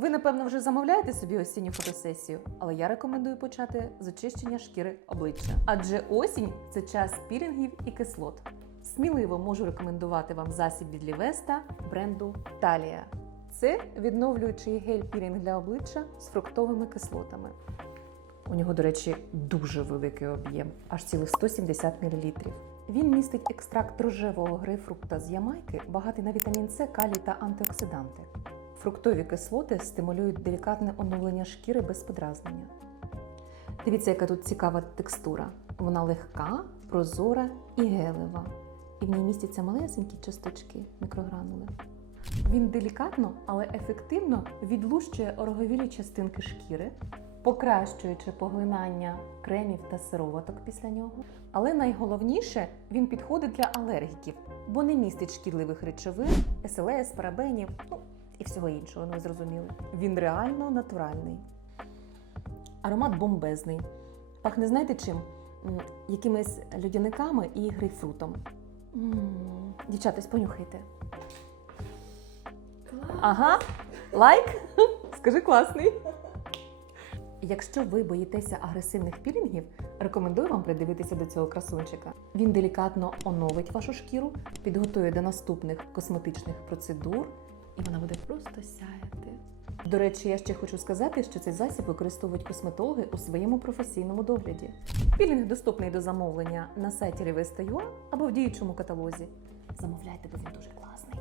Ви, напевно, вже замовляєте собі осінню фотосесію, але я рекомендую почати з очищення шкіри обличчя. Адже осінь це час пілінгів і кислот. Сміливо можу рекомендувати вам засіб від Лівеста бренду Талія. Це відновлюючий гель-пілінг для обличчя з фруктовими кислотами. У нього, до речі, дуже великий об'єм, аж цілих 170 мл. Він містить екстракт рожевого грейпфрукта з Ямайки, багатий на вітамін С, калій та антиоксиданти. Фруктові кислоти стимулюють делікатне оновлення шкіри без подразнення. Дивіться, яка тут цікава текстура. Вона легка, прозора і гелева. І в ній містяться малесенькі часточки, мікрогранули. Він делікатно, але ефективно відлущує ороговілі частинки шкіри, покращуючи поглинання кремів та сироваток після нього. Але найголовніше він підходить для алергіків, бо не містить шкідливих речовин, СЛС, парабенів, ну і всього іншого, ну ви зрозуміли. Він реально натуральний. Аромат бомбезний. Пахне, знаєте чим? Якимись льодяниками і грейпфрутом. Дівчата, понюхайте. Ага, лайк. Скажи класний. Якщо ви боїтеся агресивних пілінгів, рекомендую вам придивитися до цього красунчика. Він делікатно оновить вашу шкіру, підготує до наступних косметичних процедур, і вона буде просто сяяти. До речі, я ще хочу сказати, що цей засіб використовують косметологи у своєму професійному догляді. Пілінг доступний до замовлення на сайті Revista.ua або в діючому каталозі. Замовляйте, бо він дуже класний.